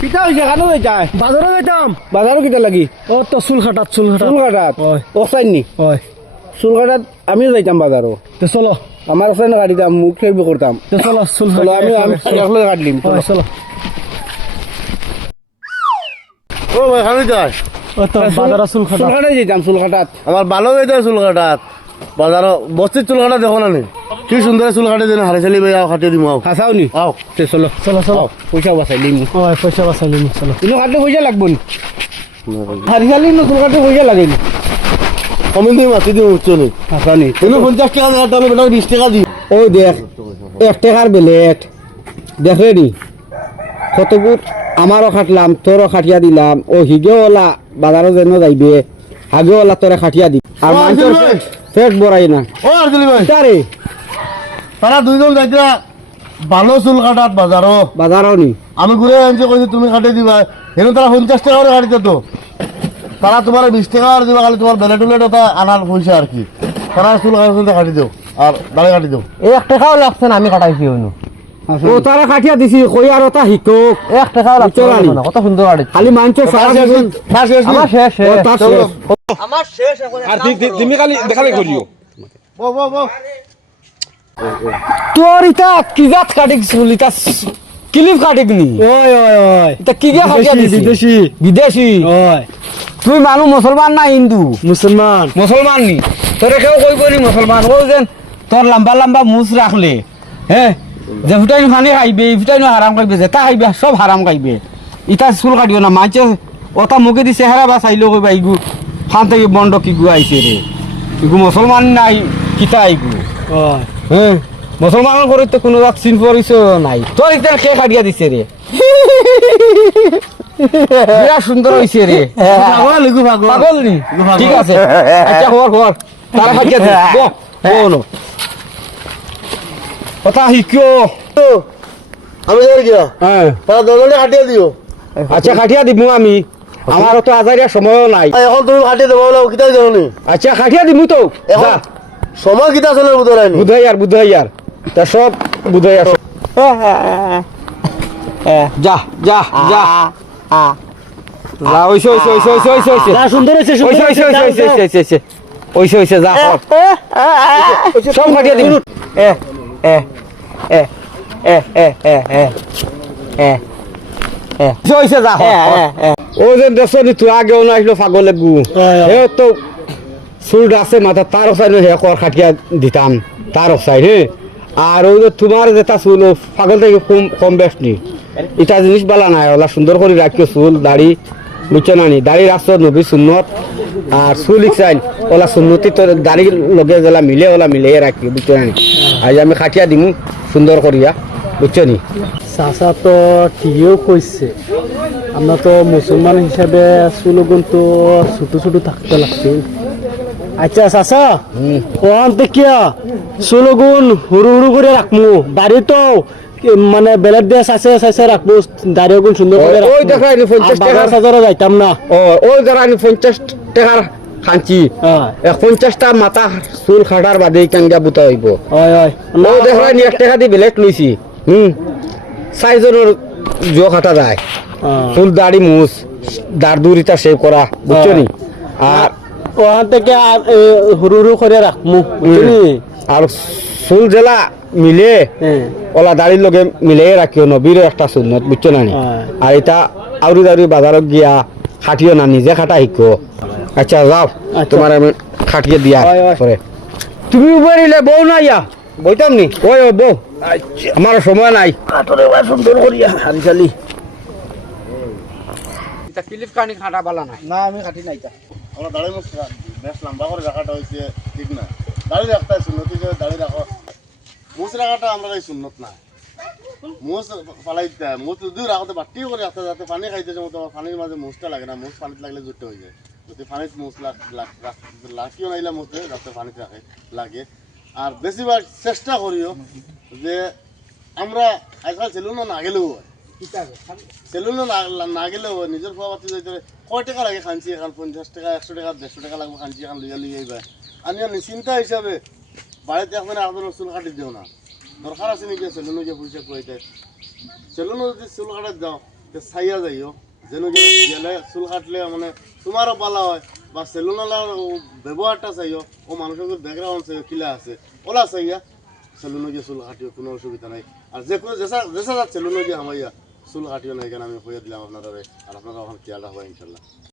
পিঠা হইছে কেন যাইতাই বাজারে যাইতাম বাজারও কিটা লাগি ও তো চুল কাটাত চুল কাটাত হয় ওসাইনি হয় চুল কাটাত আমিও যাইতাম বাজারও তো চলো আমার ওসাইন গাড়ি দাম মুখ ফেরবি করতাম তো চলো চুল চলো আমি একলো কাটলিম হয় চলো ও ভাই খালি যাই ও তো বাজারে চুল চুল কাটা কাটাই যাইতাম চুল কাটাত আমার ভালো হয়ে যায় চুল কাটাত বাজার বস্তির চুল কাটা দেখো না নি কি সুন্দর চুল কাটে যেন হারে চালি ভাই কাটিয়ে দিম আও হাসাও নি আও তে চলো চলো চলো পয়সা বাঁচাইলিম হয় পয়সা বাঁচাইলি চলো ইনো কাটলে পয়সা লাগবো নি হারি চালি না চুল কাটলে পয়সা লাগে নি কমিল দিম মাতি দিম উঠছনি হাসাও নি তুমি 50 টাকা দেওয়ার দামে বেটা 20 টাকা দি ও দেখ 1 টাকার বেলেট দেখ রে নি কতগুর আমারও খাটলাম তোরও খাটিয়া দিলাম ও হিগেওয়ালা বাজারও যেন যাইবে আগেওয়ালা তোরে খাটিয়া দি আর ও, মানুষের আইসিল ভাই। পেট ভরাই না ও আরজলি ভাই তারে তারা দুইজন যাইতরা ভালো চুল কাটাত বাজারও বাজারও নি আমি ঘুরে আনছি কইছি তুমি কাটিয়ে দিবা হেন তারা 50 টাকা করে কাটিতে তো তারা তোমার 20 টাকা আর দিবা খালি তোমার বেলেট উলেট ওটা আনার পয়সা আর কি তারা চুল কাটি দাও আর দাড়ি কাটি দাও 1 টাকাও লাগছে না আমি কাটাইছি হইনো ও তারা খাটিয়া দিছি কই আর ওটা হিকক 1 টাকাও লাগছে না কত সুন্দর গাড়ি খালি মানুষের সারা জীবন আমার শেষ ও তার শেষ। আমার শেষ এখন আর তুমি খালি দেখালে করিও বো বো বো তোর ইটা কি জাত কাটিক চুল ইটা ক্লিপ কাটিক নি ওই ওই ওই ইটা কি গে কাটিয়া দিছি বিদেশি বিদেশি ওই তুই মানুষ মুসলমান না হিন্দু মুসলমান মুসলমান নি তোরে কেউ কইব নি মুসলমান ও যেন তোর লম্বা লম্বা মুছ রাখলে হ্যাঁ যে ফুটাইনো খানি খাইবে ফুটাইনো হারাম খাইবে যেটা খাইবে সব হারাম খাইবে ইটা চুল কাটিও না মাইছে ওটা মুখে দি চেহারা বা চাইলেও কইবা ইগু খান থেকে বন্ড কি গু আইছে রে ইগু মুসলমান নাই কিতা ইগু ওই হ্যাঁ মুসলমানের করে তো কোনো চিন পরিচয় নাই তোর ইটা কে কাটিয়া দিছে রে বিরাট সুন্দর হইছে রে পাগল লিখু পাগল পাগল নি ঠিক আছে আচ্ছা খবর তারা কাটিয়া দে বলো কথা শিকিও আমি যাই গিয়া হ্যাঁ তারা দলে কাটিয়ে দিও আচ্ছা খাটিয়া দিব আমি আমারও তো আজারিয়া সময়ও নাই এখন তুমি কাটিয়ে দেবো বলে কিতা জানো নি আচ্ছা খাটিয়া দিব তো এখন সময় কিতা চলে বুঝাই নি বুধাইয়ার তা সব বুধাইয়ার যা যা যা যা ওইসে ওইসে ওইসে ওইসে ওইসে ওইসে সুন্দর হইছে ওইসে ওইসে ওইসে ওইসে ওইসে ওইসে ওইসে ওইসে যা সব খাটিয়া দিব এ এ এ এ এ এ এ এ এ ওইসে যা ও যে দেশনি তুই আগেও না আসলো পাগলে গু এ তো চুল আছে মাথা তার সাইড হে কর খাটিয়া দিতাম তার সাইড হে আর ওই যে তোমার যেটা চুল পাগল থেকে কম বেশ নি এটা জিনিস বালা নাই ওলা সুন্দর করে রাখিও চুল দাড়ি বুঝছো না নি দাড়ি রাখছো নবী সুন্নত আর চুল ইচ্ছাইন ওলা সুন্নতি তোর দাড়ির লগে যেলা মিলে ওলা মিলিয়ে রাখি বুঝছো না নি আজ আমি খাটিয়া দিমু সুন্দর করিয়া বুঝছো নি চাচা তো ঠিকও কইছে আমরা তো মুসলমান হিসাবে চুলগুন তো ছোট ছোট থাকতে লাগছে আচ্ছা চাচা ওখান থেকে চুলগুন সরু সরু করে রাখমু দাড়ি তো মানে বেলেট দিয়ে চাইছে চাইছে রাখবো দাড়িও গুণ সুন্দর করে ওই দেখাই 50 টাকা সাজারও যাইতাম না ওই যারা 50 টাকার খাঞ্চি 50টা মাথা চুল খাটার বাদে কেঙ্গা বুতা হইব হয় হয় ও দেখাই 1 টাকা দি বেলেট লইছি সাইজনের জো খাটা যায় চুল দাড়ি মুছ দাড় দুরিটা সেভ করা বুঝছো নি আর ওখান থেকে সরু সরু করে রাখমু বুঝলি আর চুল জেলা মিলে ওলা দাড়ির লগে মিলে রাখিও নবীর একটা সুন্নত বুঝছো না নি আর এটা আউরি দাউরি বাজারত গিয়া খাটিও না নিজে খাটা শিখো আচ্ছা যাও তোমার আমি খাটিয়ে দিয়া পরে তুমি উবেরিলে বউ না ইয়া বইতাম নি ওই ও বউ আমার সময় নাই সুন্দর করিয়া হারি চালি ক্লিপ কানি খাটা বালা নাই না আমি কাটি নাই তা আমার দাড়ি মুখ বেশ লম্বা করে রাখাটা হইছে ঠিক না দাড়ি রাখতে সুন্নত হিসেবে দাড়ি রাখো মুছ রাখাটা আমরা এই সুন্নত না মুছ ফালাইতে মুছ দূর রাখতে বাটি করে রাখতে যাতে পানি খাইতে যাবো তোমার পানির মাঝে মুছটা লাগে না মুছ পানিতে লাগলে জুটতে হয়ে যায় যদি পানিতে মুছ লাকিও নাইলে মুছতে যাতে পানিতে রাখে লাগে আর বেশিরভাগ চেষ্টা করিও যে আমরা আজকাল সেলুনও না গেলেও হয় সেলুনও না গেলেও হয় নিজের খোয়া পাতি যাইতে কয় টাকা লাগে খানছি এখন 50 টাকা 100 টাকা 150 টাকা লাগবে খানছি এখন লইয়া লইয়া আইবা আমি নিশ্চিন্তা হিসাবে বাড়িতে এখন আপনার চুল কাটি দিও না দরকার আছে নাকি সেলুনে গিয়ে পয়সা কইতে সেলুনে যদি চুল কাটাতে যাও ছাইয়া যাইও যেন গেলে চুল কাটলে মানে তোমারও পালা হয় বা সেলুনওয়ালার ব্যবহারটা চাইও ও মানুষের ব্যাকগ্রাউন্ড চাইও কিলা আছে ওলা চাইয়া সেলুনে গিয়ে চুল কাটিও কোনো অসুবিধা নাই আর যে কোনো যেসা সেলুনে গিয়ে আমাইয়া চুল কাটিও না এখানে আমি হইয়া দিলাম আপনারা আর আপনারা এখন খেয়াল রাখবো ইনশাল্লাহ।